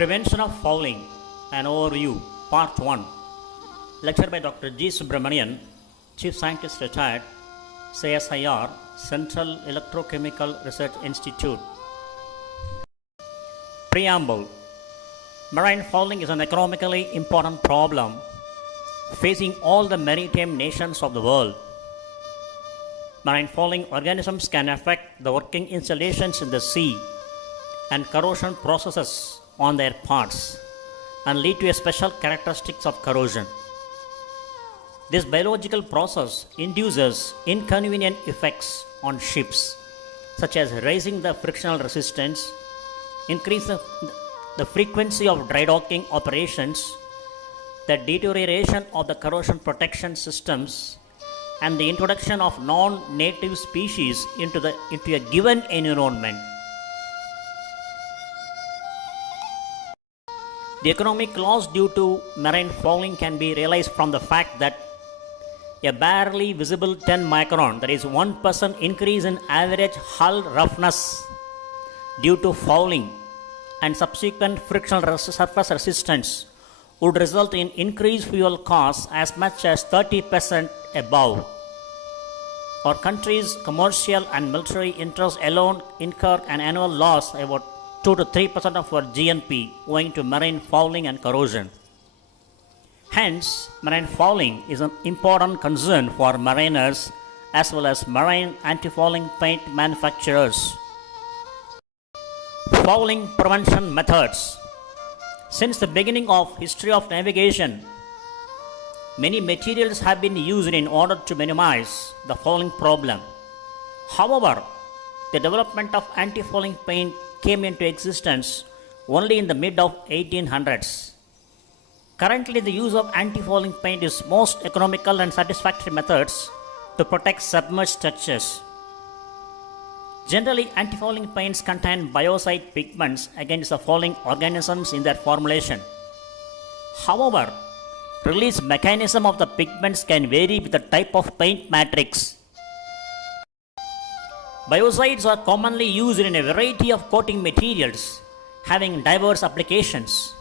Prevention of Fouling, an overview, Part.1. Lecture by Dr.G.Subramanian, Chief Scientist Retired, CSIR, Central Electrochemical Research Institute. Preamble. Marine fouling is an economically important problem facing all the maritime nations of the world. Marine fouling organisms can affect the working installations in the sea and corrosion processes on their parts and lead to a special characteristics of corrosion. This biological process induces inconvenient effects on ships, such as raising the frictional resistance, increase the frequency of dry docking operations, the deterioration of the corrosion protection systems, and the introduction of non-native species into a given environment. The economic loss due to marine fouling can be realized from the fact that a barely visible 10 micron, that is 1% increase in average hull roughness due to fouling and subsequent frictional surface resistance would result in increased fuel costs as much as 30% above. Our country's commercial and military interests alone incur an annual loss about 2 to 3% of our GNP owing to marine fouling and corrosion. Hence, marine fouling is an important concern for mariners as well as marine antifouling paint manufacturers. Fouling prevention methods. Since the beginning of history of navigation, many materials have been used in order to minimize the fouling problem. However, the development of antifouling paint came into existence only in the mid of 1800s. Currently, the use of antifouling paint is most economical and satisfactory methods to protect submerged structures. Generally, antifouling paints contain biocide pigments against the fouling organisms in their formulation. However, release mechanism of the pigments can vary with the type of paint matrix. Biocides are commonly used in a variety of coating materials having diverse applications.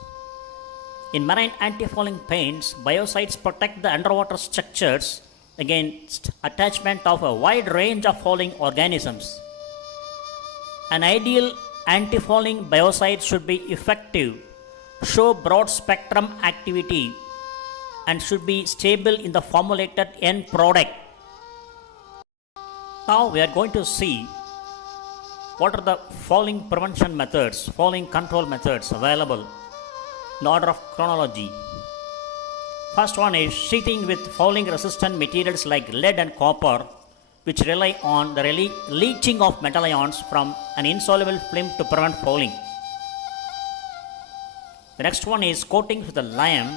In marine antifouling paints, biocides protect the underwater structures against attachment of a wide range of fouling organisms. An ideal antifouling biocide should be effective, show broad spectrum activity, and should be stable in the formulated end product. Now we are going to see what are the fouling prevention methods, fouling control methods available in order of chronology. First one is sheathing with fouling resistant materials like lead and copper, which rely on the leaching of metal ions from an insoluble film to prevent fouling. The next one is coatings with the lime,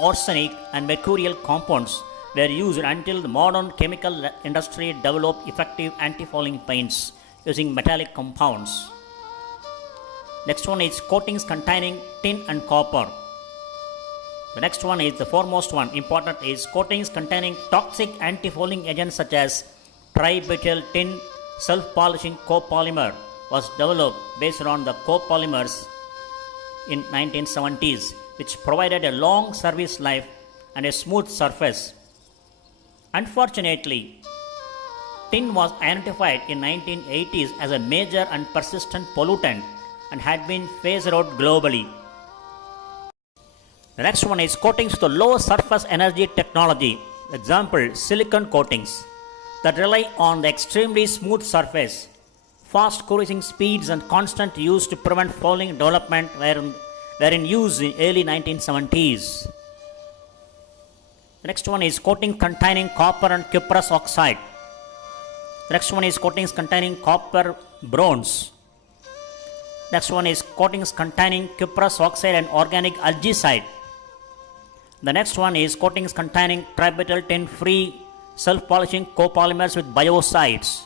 arsenic and mercurial compounds were used until the modern chemical industry developed effective antifouling paints using metallic compounds. Next one is coatings containing tin and copper. The next one is the foremost one, important, is coatings containing toxic antifouling agents such as tributyl tin self-polishing copolymer was developed based on the co-polymers in 1970s, which provided a long service life and a smooth surface. Unfortunately, tin was identified in 1980s as a major and persistent pollutant and had been phased out globally. The next one is coatings with low surface energy technology. Example, silicone coatings that rely on the extremely smooth surface, fast cruising speeds and constant use to prevent fouling development were in use in early 1970s. The next one is coatings containing copper and cuprous oxide. The next one is coatings containing copper bronze. Next one is coatings containing cuprous oxide and organic algicide. The next one is coatings containing tributyl tin free self-polishing copolymers with biocides.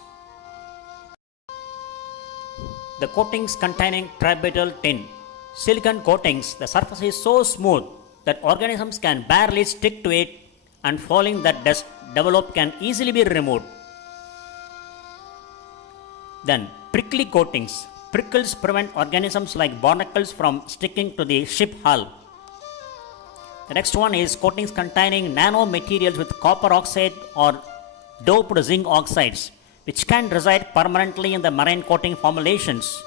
The coatings containing tributyl tin. Silicon coatings, the surface is so smooth that organisms can barely stick to it and fouling that does develop can easily be removed. Then prickly coatings. Prickles prevent organisms like barnacles from sticking to the ship hull. The next one is coatings containing nanomaterials with copper oxide or doped zinc oxides, which can reside permanently in the marine coating formulations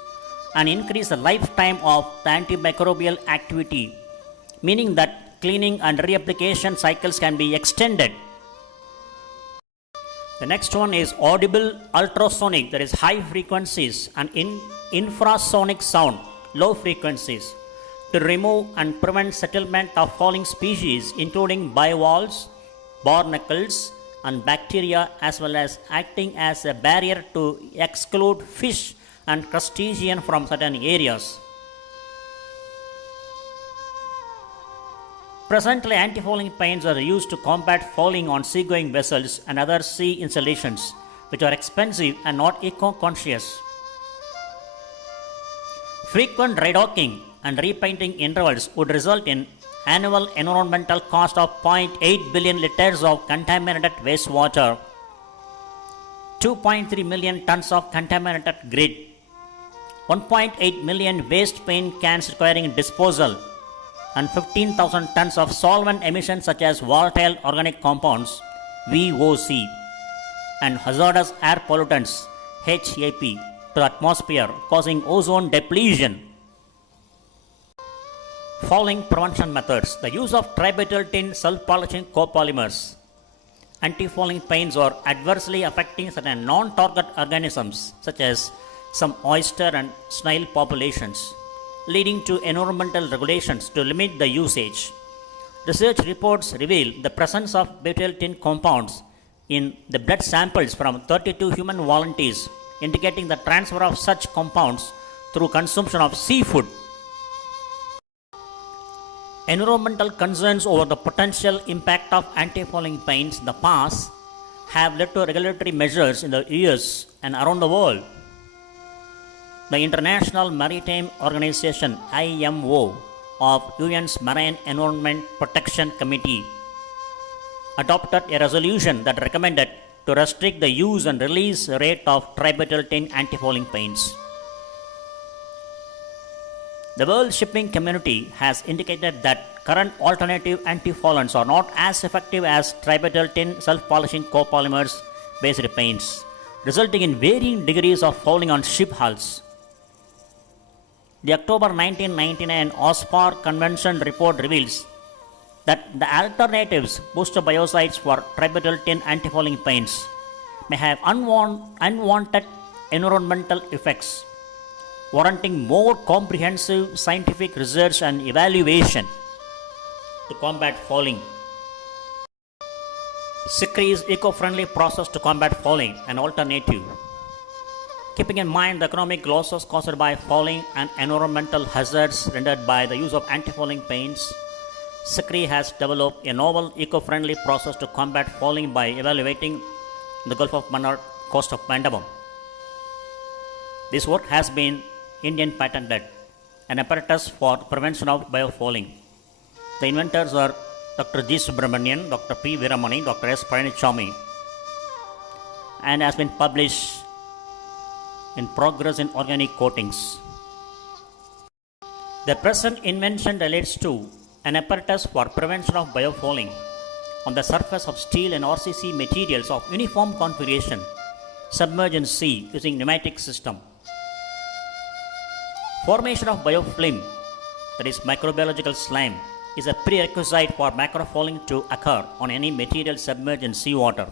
and increase the lifetime of the antimicrobial activity, meaning that cleaning and reapplication cycles can be extended. The next one is audible ultrasonic, that is high frequencies, and infrasonic sound, low frequencies, to remove and prevent settlement of falling species including bivalves, barnacles, and bacteria, as well as acting as a barrier to exclude fish and crustaceans from certain areas. Presently, antifouling paints are used to combat fouling on seagoing vessels and other sea installations, which are expensive and not eco-conscious. Frequent dry docking and repainting intervals would result in annual environmental cost of 0.8 billion liters of contaminated wastewater, 2.3 million tons of contaminated grit, 1.8 million waste paint cans requiring disposal, and 15,000 tons of solvent emissions such as volatile organic compounds (VOC) and hazardous air pollutants (HAP) to the atmosphere, causing ozone depletion. Fouling prevention methods: the use of tributyl self-polishing copolymers. Antifouling paints are adversely affecting certain non-target organisms such as some oyster and snail populations, leading to environmental regulations to limit the usage. Research reports reveal the presence of butyl compounds in the blood samples from 32 human volunteers, indicating the transfer of such compounds through consumption of seafood. Environmental concerns over the potential impact of antifouling paints in the past have led to regulatory measures in the US and around the world. The International Maritime Organization (IMO) of UN's Marine Environment Protection Committee adopted a resolution that recommended to restrict the use and release rate of tributyl antifouling paints. The world shipping community has indicated that current alternative antifoulants are not as effective as tributyl self-polishing copolymers based paints, resulting in varying degrees of fouling on ship hulls. The October 1999 OSPAR Convention report reveals that the alternatives booster biocides for tributyl antifouling paints may have unwanted environmental effects, warranting more comprehensive scientific research and evaluation to combat fouling. SICRI is eco-friendly process to combat fouling, an alternative. Keeping in mind the economic losses caused by fouling and environmental hazards rendered by the use of antifouling paints, SICRI has developed a novel eco-friendly process to combat fouling by evaluating the Gulf of Mannar coast of Mandapam. This work has been Indian patented, an apparatus for prevention of biofouling. The inventors are Dr.G.Subramanian, Dr. P. Veeramani, Dr. S. Palanichami, and has been published in Progress in Organic Coatings. The present invention relates to an apparatus for prevention of biofouling on the surface of steel and RCC materials of uniform configuration submerged in sea using pneumatic system. Formation of biofilm, that is microbiological slime, is a prerequisite for macrofouling to occur on any material submerged in seawater.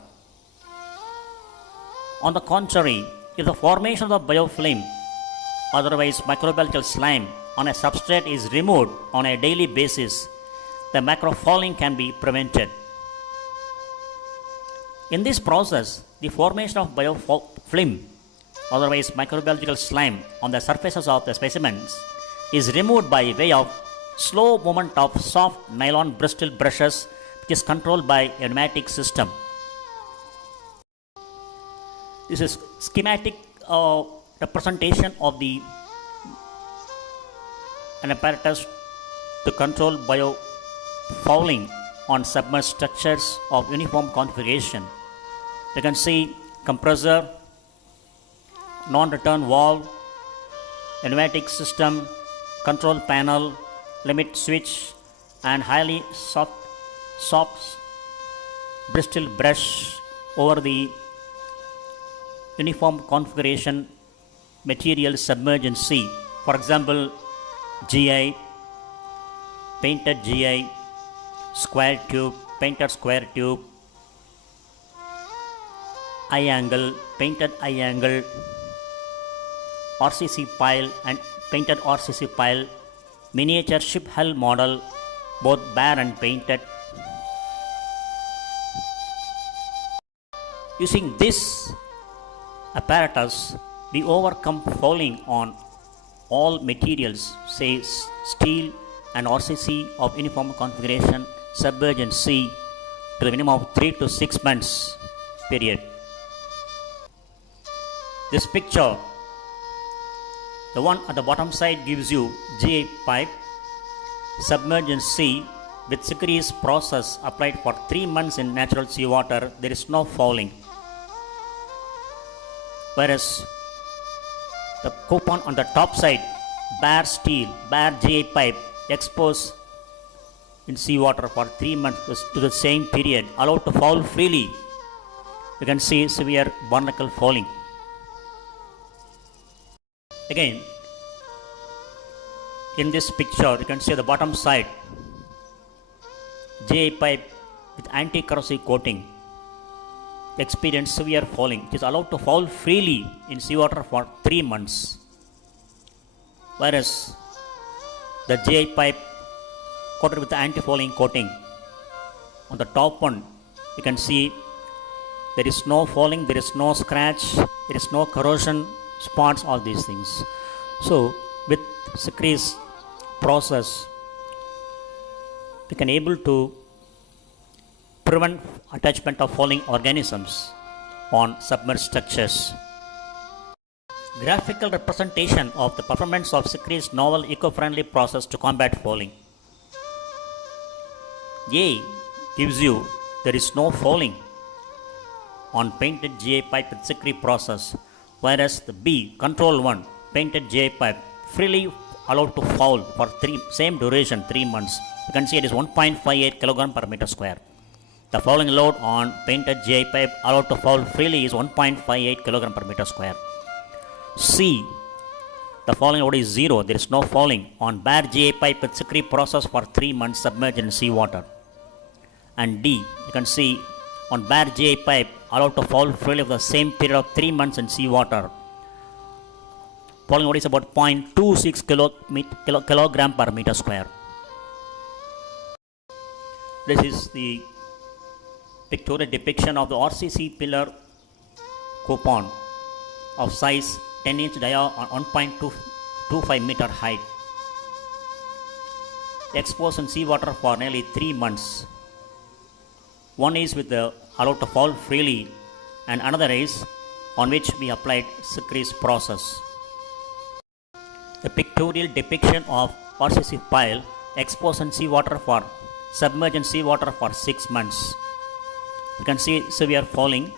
On the contrary, if the formation of the biofilm, otherwise microbiological slime, on a substrate is removed on a daily basis, the macrofouling can be prevented. In this process, the formation of biofilm, otherwise microbiological slime, on the surfaces of the specimens is removed by way of slow movement of soft nylon bristle brushes, which is controlled by a pneumatic system. This is schematic representation of an apparatus to control biofouling on submerged structures of uniform configuration. You can see compressor, non-return valve, pneumatic system, control panel, limit switch, and highly soft bristle brush over the uniform configuration material submerged in sea. For example, GI, painted GI, square tube, painted square tube, eye angle, painted eye angle, RCC pile and painted RCC pile, miniature ship hull model, both bare and painted. Using this apparatus, we overcome fouling on all materials, say steel and RCC of uniform configuration, submerged in sea to the minimum of 3 to 6 months period. This picture, the one at the bottom side, gives you GI pipe submerged in sea with Secre's process applied for 3 months in natural seawater. There is no fouling. Whereas the coupon on the top side, bare steel, bare GI pipe exposed in seawater for 3 months to the same period, allowed to foul freely. You can see severe barnacle fouling. Again, in this picture, you can see the bottom side, GI pipe with anti-corrosive coating experience severe fouling. It is allowed to foul freely in seawater for 3 months. Whereas the GI pipe coated with the antifouling coating, on the top one, you can see there is no fouling, there is no scratch, there is no corrosion, spots, all these things. So with Secre's process, we can able to prevent attachment of fouling organisms on submerged structures. Graphical representation of the performance of Secre's novel eco-friendly process to combat fouling. A gives you there is no fouling on painted GI pipe with Secre process, whereas the B, control 1, painted GI pipe, freely allowed to foul for same duration 3 months. You can see it is 1.58 kg per meter square. The fouling load on painted GI pipe allowed to foul freely is 1.58 kg per meter square. C, the fouling load is 0. There is no fouling on bare GI pipe with Secre process for 3 months submerged in seawater. And D, you can see on bare GI pipe allowed to foul freely for the same period of 3 months in seawater. Fouling load is about 0.26 kilogram per meter square. This is the pictorial depiction of the RCC pillar coupon of size 10 inch dia on 1.25 meter height, exposed in seawater for nearly 3 months. One is with the allowed to foul freely, and another is on which we applied Secre's process. The pictorial depiction of RCC pile exposed in seawater for submerged in seawater for 6 months. You can see severe fouling.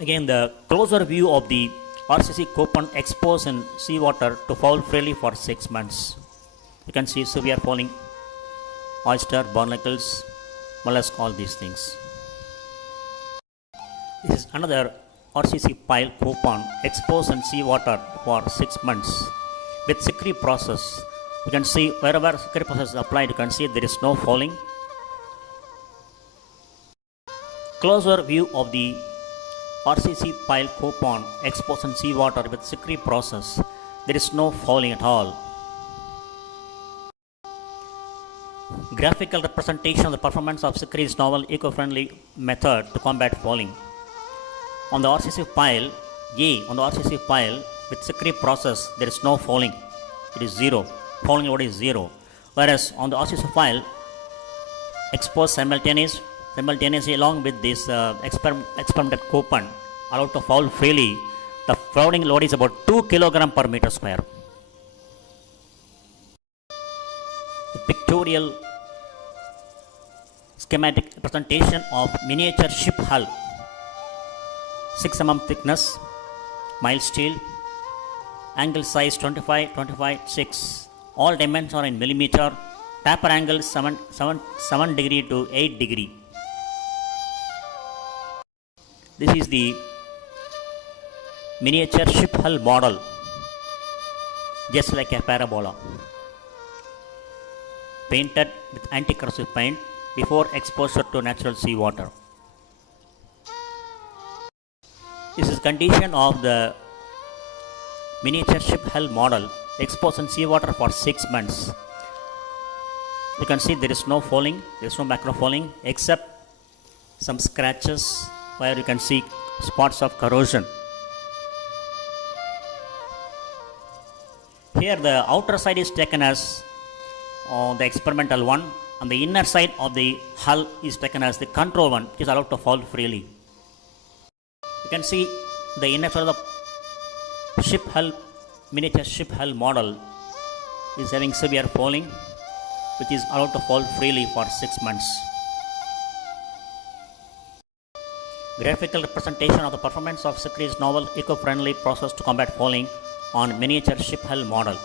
Again, the closer view of the RCC coupon exposed in seawater to foul freely for 6 months. You can see severe fouling, oyster, barnacles, mollusk, all these things. This is another RCC pile coupon exposed in seawater for 6 months with Secre process. You can see wherever Secre process is applied, you can see there is no fouling. Closer view of the RCC pile coupon exposed in seawater with Secre process. There is no fouling at all. Graphical representation of the performance of Secre's novel eco-friendly method to combat fouling. On the RCC pile, on the RCC pile with Secre process, there is no fouling. It is 0. Fouling load is 0. Whereas on the RCC pile, exposed simultaneously along with this experimented coupon allowed to foul freely, the fouling load is about 2 kg per meter square. The pictorial schematic representation of miniature ship hull, 6 mm thickness, mild steel, angle size 25, 25, 6. All dimensions are in millimeter. Taper angle 7 degree to 8 degree. This is the miniature ship hull model, just like a parabola, painted with anti-corrosive paint before exposure to natural seawater. This is condition of the miniature ship hull model exposed in seawater for 6 months. You can see there is no fouling, there is no macrofouling except some scratches where you can see spots of corrosion. Here the outer side is taken as the experimental one, and the inner side of the hull is taken as the control one, which is allowed to fall freely. You can see the inner side of the ship hull, miniature ship hull model is having severe fouling, which is allowed to fall freely for 6 months. Graphical representation of the performance of Sikri's novel eco-friendly process to combat fouling on miniature ship hull model.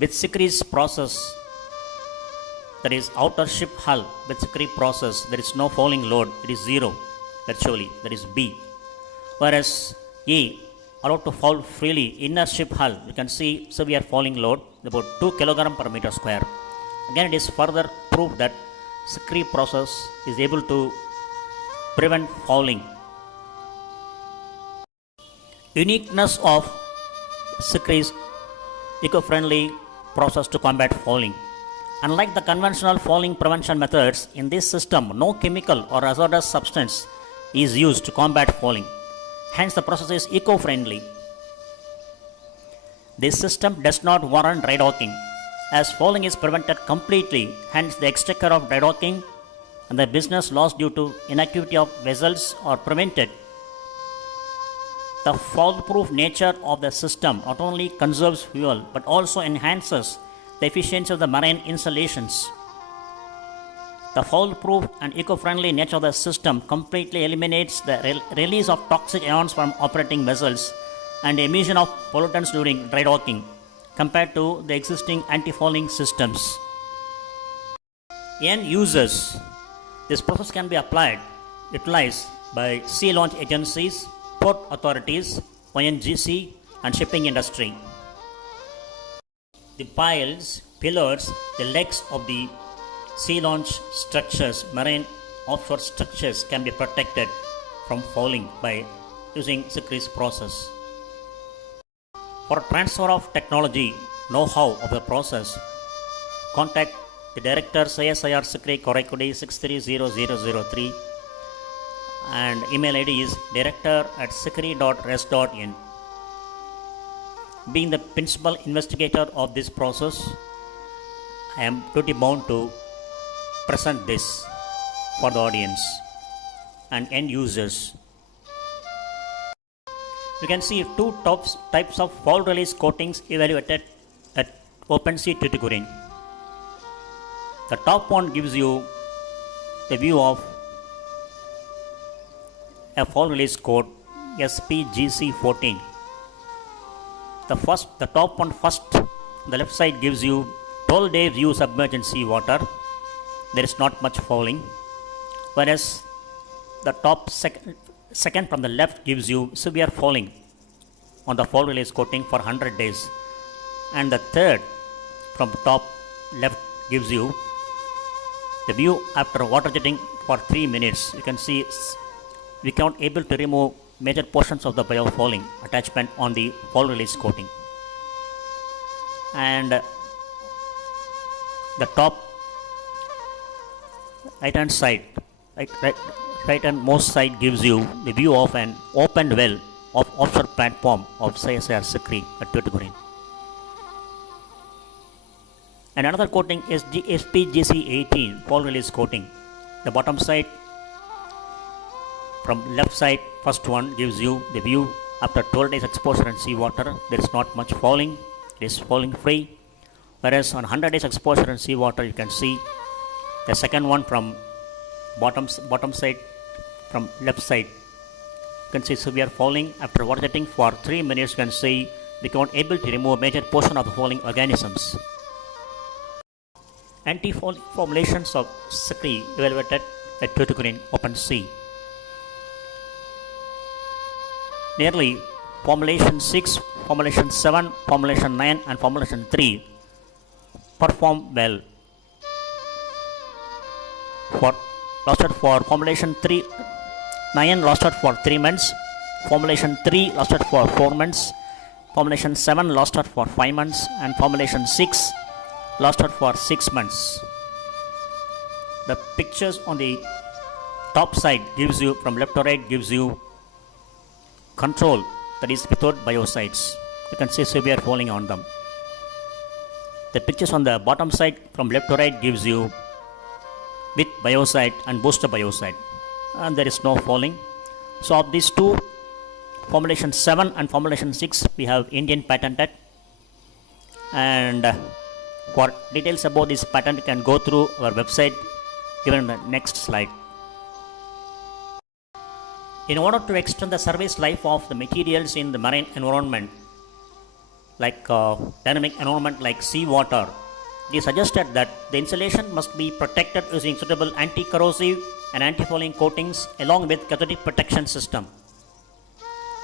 With Sikri's process, that is outer ship hull, with Sikri process, there is no fouling load, it is 0 virtually, that is B. Whereas A, allowed to fall freely, inner ship hull, you can see severe fouling load, about 2 kg per meter square. Again, it is further proved that Sikri process is able to prevent fouling. Uniqueness of Sikri's eco-friendly process to combat fouling. Unlike the conventional fouling prevention methods, in this system no chemical or hazardous substance is used to combat fouling. Hence the process is eco-friendly. This system does not warrant dry docking, as fouling is prevented completely. Hence the exchequer of dry docking and the business loss due to inactivity of vessels are prevented. The foul-proof nature of the system not only conserves fuel but also enhances the efficiency of the marine installations. The foul-proof and eco-friendly nature of the system completely eliminates the release of toxic ions from operating vessels and emission of pollutants during dry docking compared to the existing anti-fouling systems. End users. This process can be utilized by sea launch agencies, port authorities, ONGC, and shipping industry. The piles, pillars, the legs of the sea launch structures, marine offshore structures can be protected from fouling by using Sikri's process. For transfer of technology, know-how of the process, contact the Director CSIR Sikri Koraikudi 630003 and email ID is director@sikri.res.in. Being the principal investigator of this process, I am duty bound to present this for the audience and end users. You can see two types of foul release coatings evaluated at OpenSea Tuticorin. The top one gives you the view of a foul release coat SPGC14. The top one first, the left side gives you 12-day view submerged in sea water. There is not much fouling. Whereas the top second from the left gives you severe fouling on the foul release coating for 100 days. And the third from the top left gives you the view after water jetting for 3 minutes. You can see we cannot able to remove major portions of the biofouling attachment on the foul release coating. And the top right hand side, right hand most side gives you the view of an opened well of offshore platform of CSIR Sikri at Tuticorin. And another coating is SPGC18 foul release coating. The bottom side from left side, first one gives you the view after 12 days exposure in sea water. There is not much fouling, it is fouling free. Whereas on 100 days exposure in sea water, you can see the second one from bottom side, from left side. You can see severe fouling after water jetting for 3 minutes. You can see we can't able to remove a major portion of the fouling organisms. Antifouling formulations of secrete evaluated at 2 degree in open sea. Nearly Formulation 6, Formulation 7, Formulation 9 and Formulation 3 perform well. Lasted for Formulation 9 lasted for 3 months, Formulation 3 lasted for 4 months, Formulation 7 lasted for 5 months and Formulation 6 lasted for 6 months. The pictures on the top side gives you, from left to right, gives you control, that is without biocides. You can see severe fouling on them. The pictures on the bottom side from left to right gives you with biocide and booster biocide, and there is no fouling. So of these two, Formulation 7 and Formulation 6 we have Indian patented, and for details about this patent you can go through our website given in the next slide. In order to extend the surface life of the materials in the marine environment, like dynamic environment like sea water, it is suggested that the insulation must be protected using suitable anti-corrosive and anti-fouling coatings along with cathodic protection system.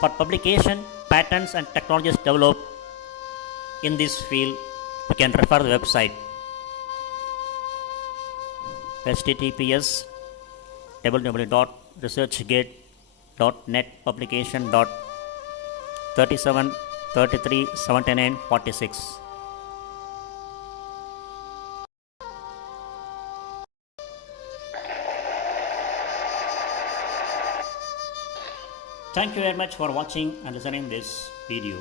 For publication, patents and technologies developed in this field, you can refer the website https://www.researchgate.net publication.37337946. Thank you very much for watching and listening this video.